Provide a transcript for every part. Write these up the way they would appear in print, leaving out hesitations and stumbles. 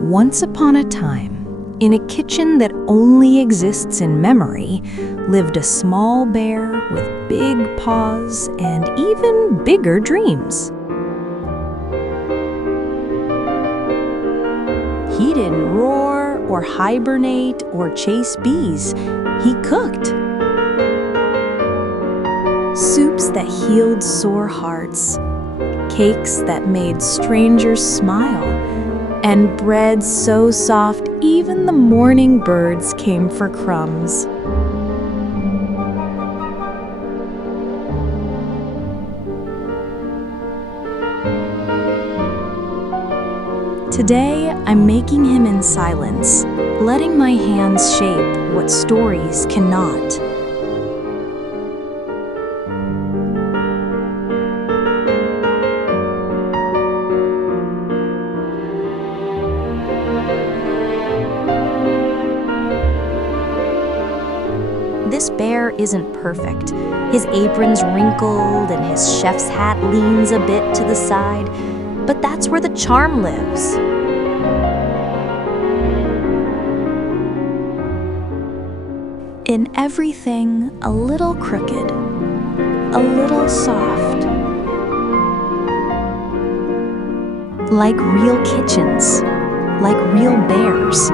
Once upon a time, in a kitchen that only exists in memory, lived a small bear with big paws and even bigger dreams. He didn't roar or hibernate or chase bees. He cooked. Soups that healed sore hearts, cakes that made strangers smile, and bread so soft even the morning birds came for crumbs. Today, I'm making him in silence, letting my hands shape what stories cannot. This bear isn't perfect. His apron's wrinkled and his chef's hat leans a bit to the side, but that's where the charm lives. In everything a little crooked, a little soft. Like real kitchens, like real bears.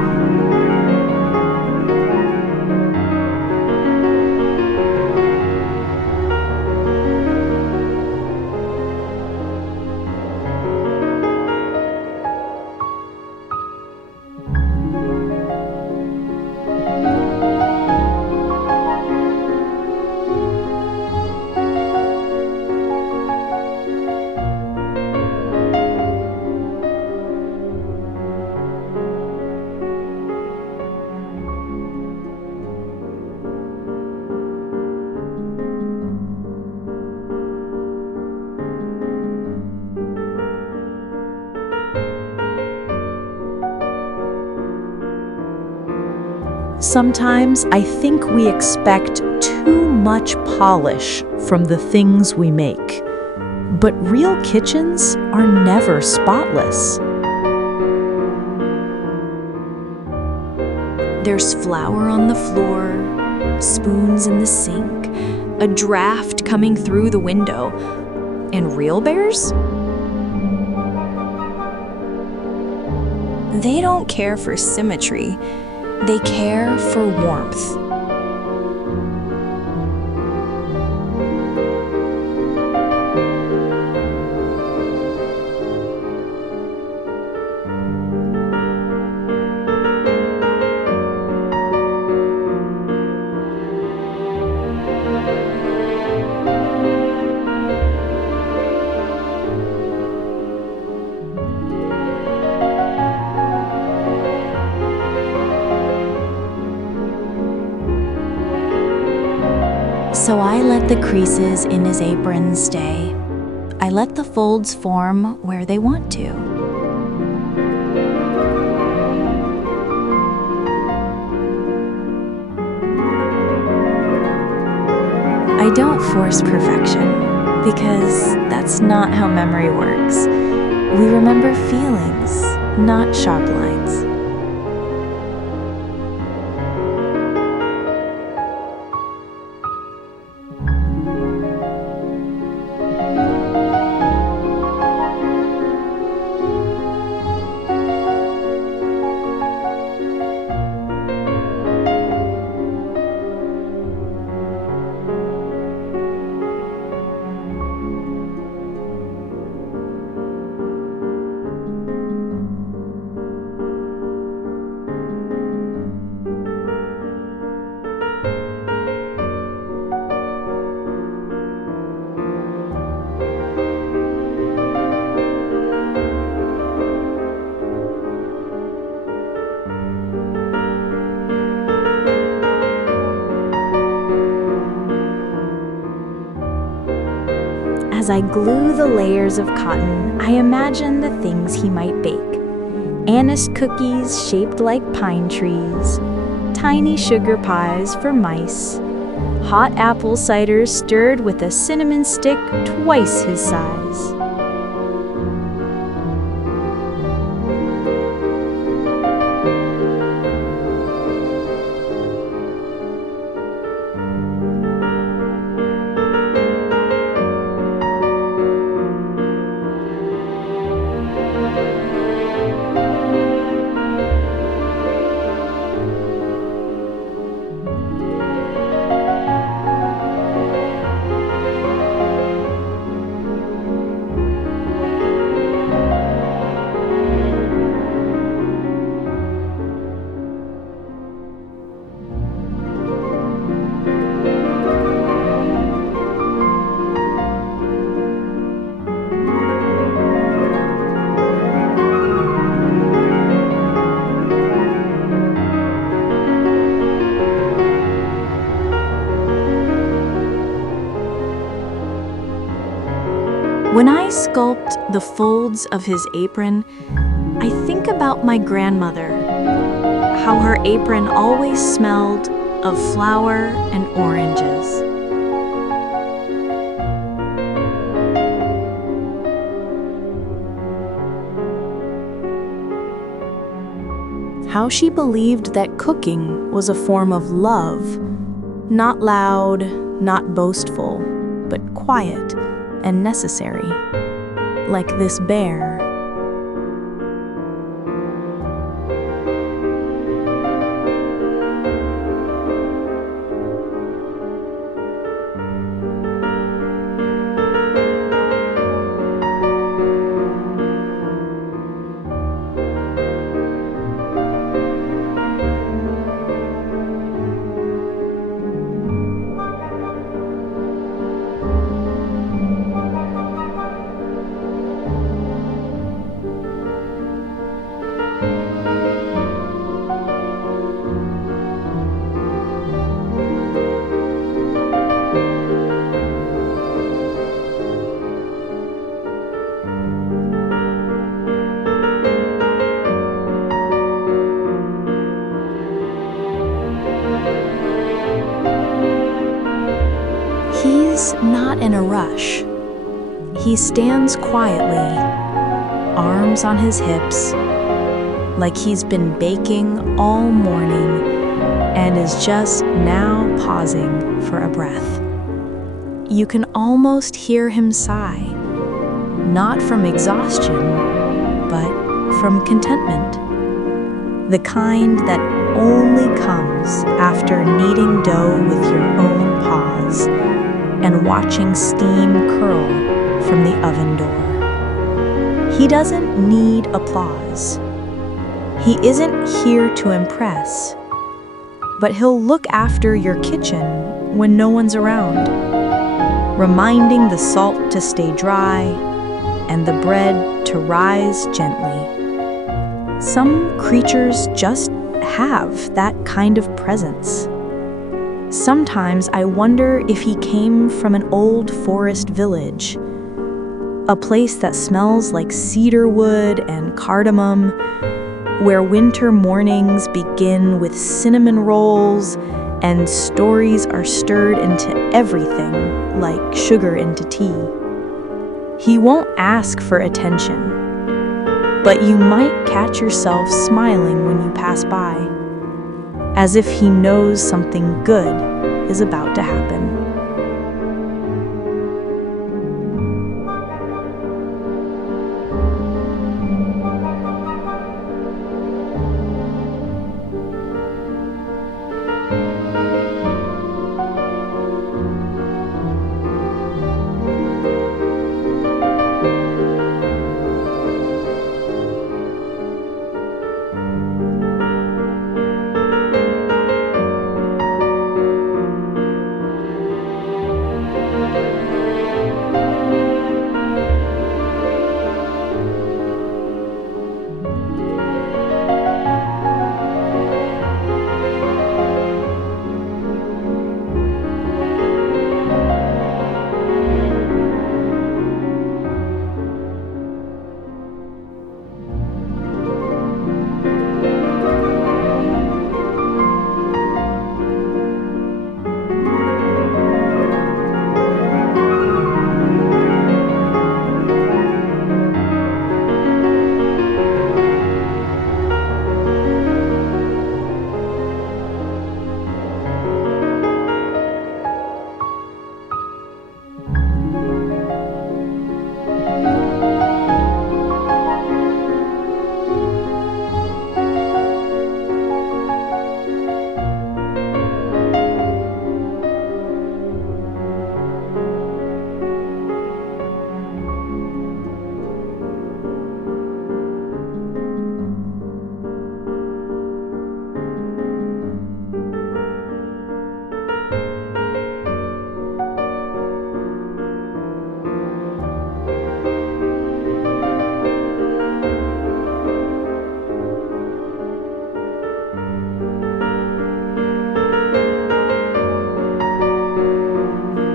Sometimes I think we expect too much polish from the things we make, but real kitchens are never spotless. There's flour on the floor, spoons in the sink, a draft coming through the window, and real bears? They don't care for symmetry. They care for warmth. So I let the creases in his apron stay. I let the folds form where they want to. I don't force perfection, because that's not how memory works. We remember feelings, not sharp lines. As I glue the layers of cotton, I imagine the things he might bake. Anise cookies shaped like pine trees, tiny sugar pies for mice, hot apple cider stirred with a cinnamon stick twice his size. the folds of his apron, I think about my grandmother, how her apron always smelled of flour and oranges. How she believed that cooking was a form of love, not loud, not boastful, but quiet and necessary, like this bear. He's not in a rush. He stands quietly, arms on his hips, like he's been baking all morning and is just now pausing for a breath. You can almost hear him sigh, not from exhaustion, but from contentment, the kind that only comes after kneading dough with your own paws and watching steam curl from the oven door. He doesn't need applause. He isn't here to impress, but he'll look after your kitchen when no one's around, reminding the salt to stay dry and the bread to rise gently. Some creatures just have that kind of presence. Sometimes I wonder if he came from an old forest village, a place that smells like cedar wood and cardamom, where winter mornings begin with cinnamon rolls and stories are stirred into everything like sugar into tea. He won't ask for attention, but you might catch yourself smiling when you pass by, as if he knows something good is about to happen.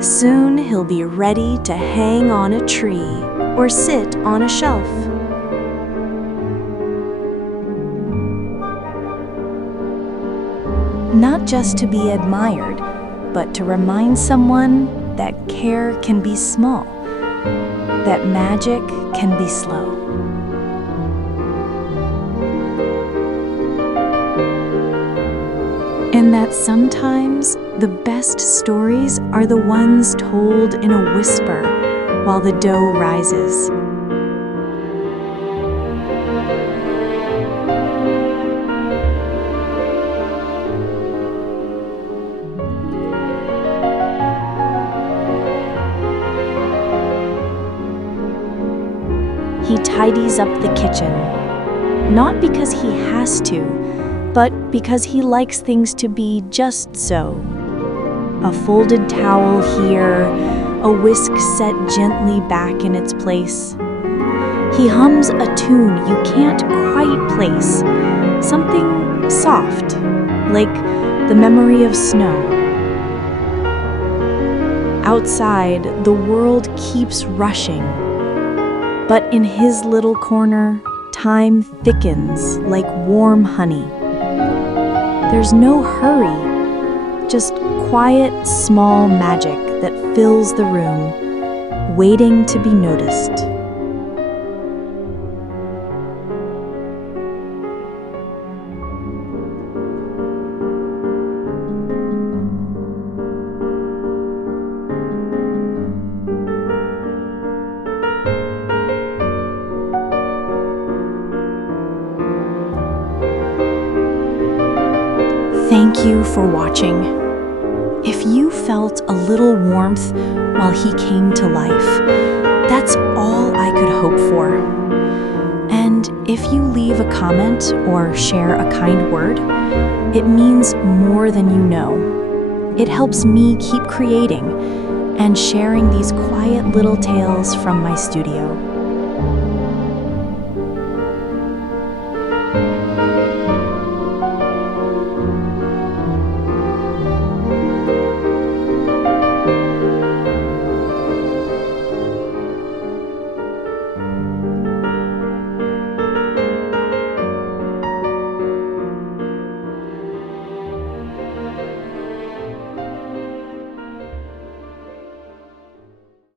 Soon he'll be ready to hang on a tree or sit on a shelf. Not just to be admired, but to remind someone that care can be small, that magic can be slow. And that sometimes the best stories are the ones told in a whisper while the dough rises. He tidies up the kitchen, not because he has to, but because he likes things to be just so. A folded towel here, a whisk set gently back in its place. He hums a tune you can't quite place, something soft, like the memory of snow. Outside, the world keeps rushing, but in his little corner, time thickens like warm honey. There's no hurry, just quiet, small magic that fills the room, waiting to be noticed. Thank you for watching. If you felt a little warmth while he came to life, that's all I could hope for. And if you leave a comment or share a kind word, it means more than you know. It helps me keep creating and sharing these quiet little tales from my studio.